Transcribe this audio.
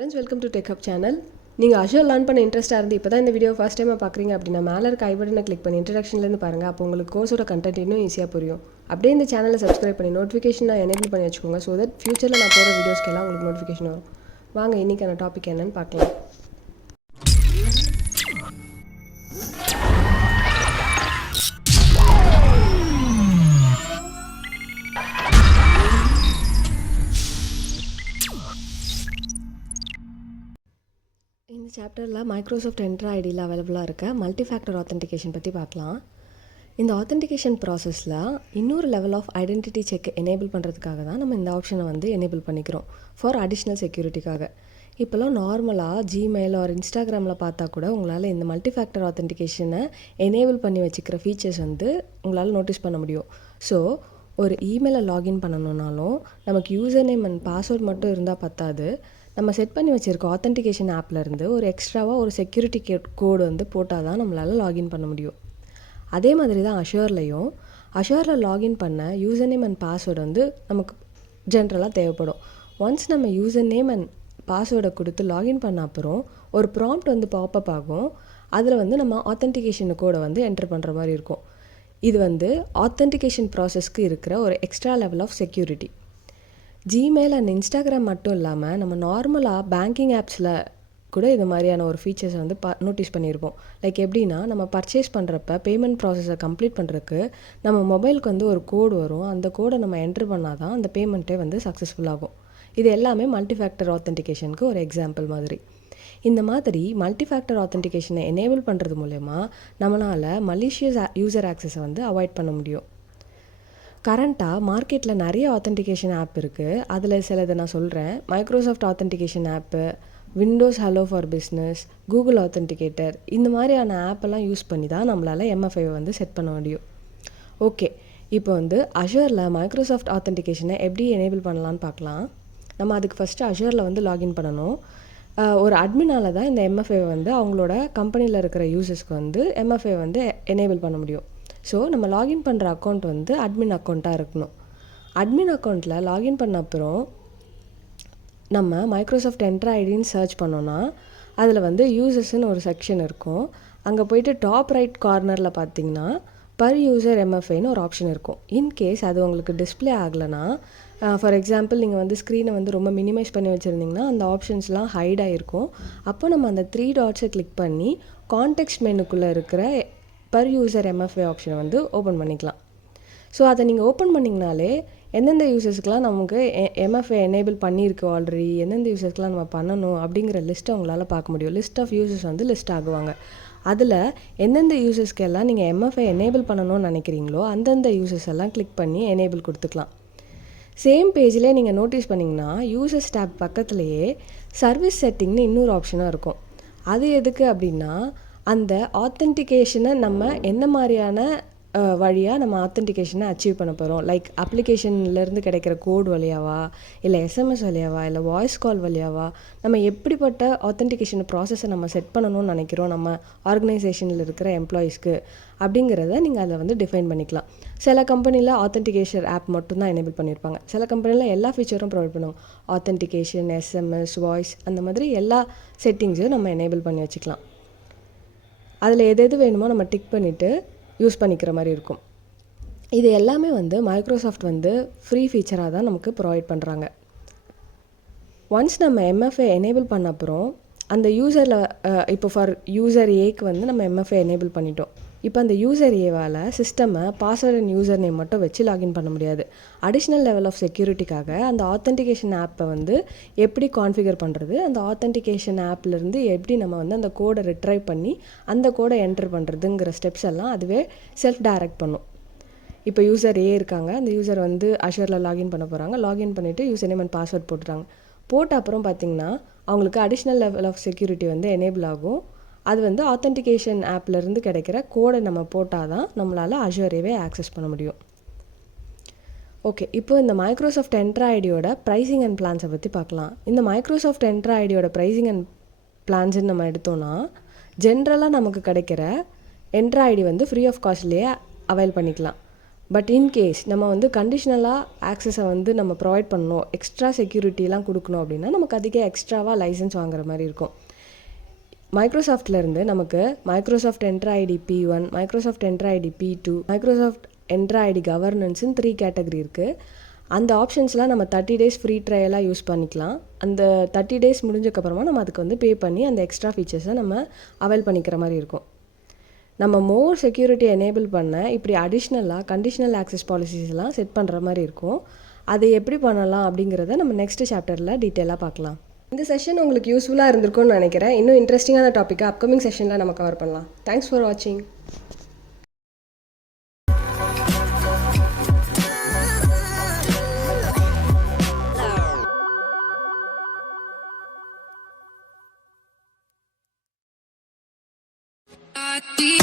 Friends, welcome to tech hub channel. நீங்கள் Azure learn பண்ண இன்ட்ரெஸ்ட்டாக இருந்து இப்போ தான் இந்த வீடியோ ஃபஸ்ட் டைமாக பார்க்குறீங்க அப்படின்னா மேலே இருக்க ஐ பட்டனை கிளிக் பண்ணி இன்ட்ரடக்ஷன்லேருந்து பாருங்கள். அப்போ உங்களுக்கு கோர்ஸோட கண்டென்ட் இன்னும் ஈஸியாக புரியும். அப்படியே இந்த சேனலை சப்ஸ்கிரைப் பண்ணி நோட்டிஃபிகேஷன் எனேபிள் பண்ணி வச்சுக்கோங்க. ஸோ தட் ஃபியூச்சரில் நான் போகிற வீடியோஸ்க்கெல்லாம் உங்களுக்கு நோட்டிஃபிகேஷன் வரும். வாங்க இன்றைக்கான டாபிக் என்னன்னு பார்க்கலாம். இந்த சாப்டரில் மைக்ரோசாஃப்ட் என்ட்ரா ஐடியில் அவைலபிளாக இருக்க மல்டி ஃபேக்டர் ஆத்தென்டிகேஷன் பற்றி பார்க்கலாம். இந்த ஆத்தென்டிகேஷன் ப்ராசஸில் இன்னொரு level of identity check enable பண்ணுறதுக்காக தான் நம்ம இந்த ஆப்ஷனை எனேபிள் பண்ணிக்கிறோம் ஃபார் அடிஷ்னல் செக்யூரிட்டிக்காக. இப்போலாம் நார்மலாக ஜிமெயில் ஆர் இன்ஸ்டாகிராமில் பார்த்தா கூட உங்களால் இந்த மல்டி ஃபேக்டர் ஆத்தென்டிகேஷனை எனேபிள் பண்ணி வச்சுக்கிற ஃபீச்சர்ஸ் உங்களால் நோட்டீஸ் பண்ண முடியும். ஸோ ஒரு இமெயிலை லாகின் பண்ணணுன்னாலும் நமக்கு யூசர் நேம் அண்ட் பாஸ்வேர்ட் மட்டும் இருந்தால் பத்தாது. நம்ம செட் பண்ணி வச்சுருக்க ஆத்தென்டிகேஷன் ஆப்லேருந்து ஒரு எக்ஸ்ட்ராவாக ஒரு செக்யூரிட்டி கோடு போட்டால் தான் நம்மளால் லாகின் பண்ண முடியும். அதே மாதிரி தான் அஷூரில் லாகின் பண்ண யூசர் நேம் அண்ட் பாஸ்வேர்டு நமக்கு ஜென்ரலாக தேவைப்படும். ஒன்ஸ் நம்ம யூசர் நேம் அண்ட் பாஸ்வேர்டை கொடுத்து லாகின் பண்ண அப்புறம் ஒரு ப்ராம்ப்ட் பாப்பப் ஆகும். அதில் நம்ம ஆத்தென்டிகேஷன் கோடை என்டர் பண்ணுற மாதிரி இருக்கும். இது ஆத்தென்டிகேஷன் ப்ராசஸ்க்கு இருக்கிற ஒரு extra level of security. Gmail and Instagram மட்டும் இல்லாமல் நம்ம நார்மலாக பேங்கிங் ஆப்ஸில் கூட இது மாதிரியான ஒரு ஃபீச்சர்ஸ் நோட்டீஸ் பண்ணியிருப்போம். லைக் எப்படின்னா, நம்ம பர்ச்சேஸ் பண்ணுறப்ப பேமெண்ட் ப்ராசஸை கம்ப்ளீட் பண்ணுறதுக்கு நம்ம மொபைலுக்கு ஒரு கோடு வரும். அந்த கோடை நம்ம என்ட்ரு பண்ணால் தான் அந்த பேமெண்ட்டே சக்ஸஸ்ஃபுல் ஆகும். இது எல்லாமே மல்டி ஃபேக்டர் ஆத்தென்டிகேஷனுக்கு ஒரு எக்ஸாம்பிள் மாதிரி. இந்த மாதிரி மல்டி ஃபேக்டர் ஆத்தென்டிகேஷனை எனேபிள் பண்ணுறது மூலயமா நம்மளால் மலிஷியஸ் யூசர் ஆக்சஸை அவாய்ட் பண்ண முடியும். கரண்ட்டாக மார்க்கெட்டில் நிறைய ஆத்தென்டிகேஷன் ஆப் இருக்குது. அதில் சிலதை நான் சொல்கிறேன். Microsoft authentication app, Windows hello for business, Google authenticator, இந்த மாதிரியான ஆப்பெல்லாம் யூஸ் பண்ணி தான் நம்மளால் எம்எஃப்ஐ செட் பண்ண முடியும். ஓகே, இப்போ அஷூரில் மைக்ரோசாஃப்ட் ஆத்தென்டிகேஷனை எப்படி எனேபிள் பண்ணலான்னு பார்க்கலாம். நம்ம அதுக்கு ஃபஸ்ட்டு அஷூரில் லாகின் பண்ணணும். ஒரு அட்மினால் தான் இந்த எம்எஃப்ஐ அவங்களோட கம்பெனியில் இருக்கிற யூசர்ஸ்க்கு எம்எஃப்ஐ எனேபிள் பண்ண முடியும். ஸோ நம்ம லாகின் பண்ணுற அக்கௌண்ட் அட்மின் அக்கௌண்ட்டாக இருக்கணும். அட்மின் அக்கௌண்ட்டில் லாகின் பண்ண அப்புறம் நம்ம மைக்ரோசாஃப்ட் என்ட்ரா ஐடின்னு சர்ச் பண்ணோன்னா அதில் யூசர்ஸ்னு ஒரு செக்ஷன் இருக்கும். அங்கே போய்ட்டு டாப் ரைட் கார்னரில் பார்த்தீங்கன்னா பர் யூசர் எம்எஃப்ஐன்னு ஒரு ஆப்ஷன் இருக்கும். இன்கேஸ் அது உங்களுக்கு டிஸ்பிளே ஆகலைன்னா, ஃபார் எக்ஸாம்பிள் நீங்கள் ஸ்க்ரீனை ரொம்ப மினிமைஸ் பண்ணி வச்சுருந்தீங்கன்னா அந்த ஆப்ஷன்ஸ்லாம் ஹைட் ஆகிருக்கும். அப்போ நம்ம அந்த 3 டாட்ஸை கிளிக் பண்ணி கான்டெக்ஸ்ட் மெனுக்குள்ளே இருக்கிற பர் யூசர் எம்எஃப்ஐ ஆப்ஷனை ஓப்பன் பண்ணிக்கலாம். ஸோ அதை நீங்கள் ஓப்பன் பண்ணிங்கனாலே எந்தெந்த யூசர்ஸ்க்கெலாம் நமக்கு எம்எஃப்ஐ எனேபிள் பண்ணியிருக்கு ஆல்ரெடி, எந்தெந்த யூசர்ஸ்க்கெலாம் நம்ம பண்ணணும் அப்படிங்கிற லிஸ்ட்டை உங்களால் பார்க்க முடியும். லிஸ்ட் ஆஃப் யூசர்ஸ் லிஸ்ட் ஆகுவாங்க. அதில் எந்தெந்த யூசர்ஸ்க்கெல்லாம் நீங்கள் எம்எஃப்ஐ எனேபிள் பண்ணணும்னு நினைக்கிறீங்களோ அந்தந்த யூசர்ஸ் எல்லாம் கிளிக் பண்ணி எனேபிள் கொடுத்துக்கலாம். சேம் பேஜ்லேயே நீங்கள் நோட்டீஸ் பண்ணிங்கன்னா யூசர்ஸ் டேப் பக்கத்துலேயே சர்வீஸ் செட்டிங்னு இன்னொரு ஆப்ஷனாக இருக்கும். அது எதுக்கு அப்படின்னா, அந்த ஆத்தென்டிகேஷனை நம்ம என்ன மாதிரியான வழியாக நம்ம ஆத்தென்டிகேஷனை அச்சீவ் பண்ண போகிறோம், லைக் அப்ளிகேஷன்லேருந்து கிடைக்கிற கோடு வழியாவா, இல்லை எஸ்எம்எஸ் வழியாவா, இல்லை வாய்ஸ் கால் வழியாவா, நம்ம எப்படிப்பட்ட ஆத்தென்டிகேஷன் ப்ராசஸை நம்ம செட் பண்ணணும்னு நினைக்கிறோம் நம்ம ஆர்கனைசேஷனில் இருக்கிற எம்ப்ளாயீஸ்க்கு அப்படிங்கிறத நீங்கள் அதில் டிஃபைன் பண்ணிக்கலாம். சில கம்பெனியில் ஆத்தென்டிகேஷன் ஆப் மட்டும்தான் எனேபிள் பண்ணியிருப்பாங்க. சில கம்பெனியில் எல்லா ஃபீச்சரும் ப்ரொவைட் பண்ணுவாங்க. ஆத்தென்டிகேஷன், எஸ்எம்எஸ், வாய்ஸ், அந்த மாதிரி எல்லா செட்டிங்ஸையும் நம்ம எனேபிள் பண்ணி வச்சுக்கலாம். அதில் எது வேணுமோ நம்ம டிக் பண்ணிவிட்டு யூஸ் பண்ணிக்கிற மாதிரி இருக்கும். இது எல்லாமே மைக்ரோசாஃப்ட் ஃப்ரீ ஃபீச்சராக தான் நமக்கு ப்ரொவைட் பண்ணுறாங்க. ஒன்ஸ் நம்ம எம்எஃப்ஐ எனேபிள் பண்ண அப்புறம் அந்த யூசரில் இப்போ ஃபார் யூசர் ஏக்கு நம்ம எம்எஃப்ஐ எனேபிள் பண்ணிட்டோம். இப்போ அந்த யூசர் ஏவால் சிஸ்டமை பாஸ்வேர்ட் அண்ட் யூசர் நேம் மட்டும் வச்சு லாகின் பண்ண முடியாது. அடிஷ்னல் லெவல் ஆஃப் செக்யூரிட்டிக்காக அந்த ஆத்தென்டிகேஷன் ஆப்பை எப்படி கான்ஃபிகர் பண்ணுறது, அந்த ஆத்தென்டிகேஷன் ஆப்லேருந்து எப்படி நம்ம அந்த கோடை ரிட்ரைவ் பண்ணி அந்த கோடை என்டர் பண்ணுறதுங்கிற ஸ்டெப்ஸ் எல்லாம் அதுவே செல்ஃப் டைரக்ட் பண்ணும். இப்போ யூசர் ஏ இருக்காங்க, அந்த யூசர் அஷூரில் லாகின் பண்ண போகிறாங்க. லாகின் பண்ணிவிட்டு யூசர் நேம் அண்ட் பாஸ்வேர்ட் போட்டுறாங்க. போட்ட அப்புறம் பார்த்திங்கன்னா அவங்களுக்கு additional level of security enable ஆகும். அது ஆத்தென்டிகேஷன் ஆப்லேருந்து கிடைக்கிற கோடை நம்ம போட்டால் தான் நம்மளால் அஷூரேவே ஆக்சஸ் பண்ண முடியும். ஓகே, இப்போ இந்த மைக்ரோசாஃப்ட் என்ட்ரா ஐடியோட ப்ரைஸிங் அண்ட் பிளான்ஸை பற்றி பார்க்கலாம். இந்த மைக்ரோசாஃப்ட் என்ட்ரா ஐடியோட ப்ரைஸிங் அண்ட் பிளான்ஸ்ன்னு நம்ம எடுத்தோன்னா, ஜென்ரலாக நமக்கு கிடைக்கிற என்ட்ரா ஐடி ஃப்ரீ ஆஃப் காஸ்ட்லேயே அவைல் பண்ணிக்கலாம். பட் இன்கேஸ் நம்ம வந்து கண்டிஷ்னலாக ஆக்சஸை வந்து நம்ம ப்ரொவைட் பண்ணணும், எக்ஸ்ட்ரா செக்யூரிட்டிலாம் கொடுக்கணும் அப்படின்னா நமக்கு அதுக்கே எக்ஸ்ட்ராவாக லைசன்ஸ் வாங்குற மாதிரி இருக்கும். மைக்ரோசாஃப்ட்லேருந்து நமக்கு Microsoft Entra ID P1, Microsoft Entra ID P2, Microsoft Entra ID கவர்னன்ஸ்னு 3 கேட்டகரி இருக்குது. அந்த ஆப்ஷன்ஸ்லாம் நம்ம 30 days ஃப்ரீ ட்ரையலாக யூஸ் பண்ணிக்கலாம். அந்த 30 days முடிஞ்சக்கப்புறமா நம்ம அதுக்கு வந்து பே பண்ணி அந்த எக்ஸ்ட்ரா ஃபீச்சர்ஸை நம்ம அவைல் பண்ணிக்கிற மாதிரி இருக்கும். நம்ம மோர் செக்யூரிட்டி எனேபிள் பண்ண இப்படி அடிஷ்னலாக கண்டிஷனல் ஆக்சஸ் பாலிசிஸ்லாம் செட் பண்ணுற மாதிரி இருக்கும். அதை எப்படி பண்ணலாம் அப்படிங்கிறத நம்ம நெக்ஸ்ட் சாப்டரில் டீட்டெயிலாக பார்க்கலாம். இந்த செஷன் உங்களுக்கு யூஸ்ஃபுல்லாக இருந்திருக்கும்னு நினைக்கிறேன். இன்னும் இன்ட்ரெஸ்டிங்கான டாப்பிக்கை அப்கமிங் செஷனில் நம்ம கவர் பண்ணலாம். தேங்க்ஸ் ஃபார் வாட்சிங். deep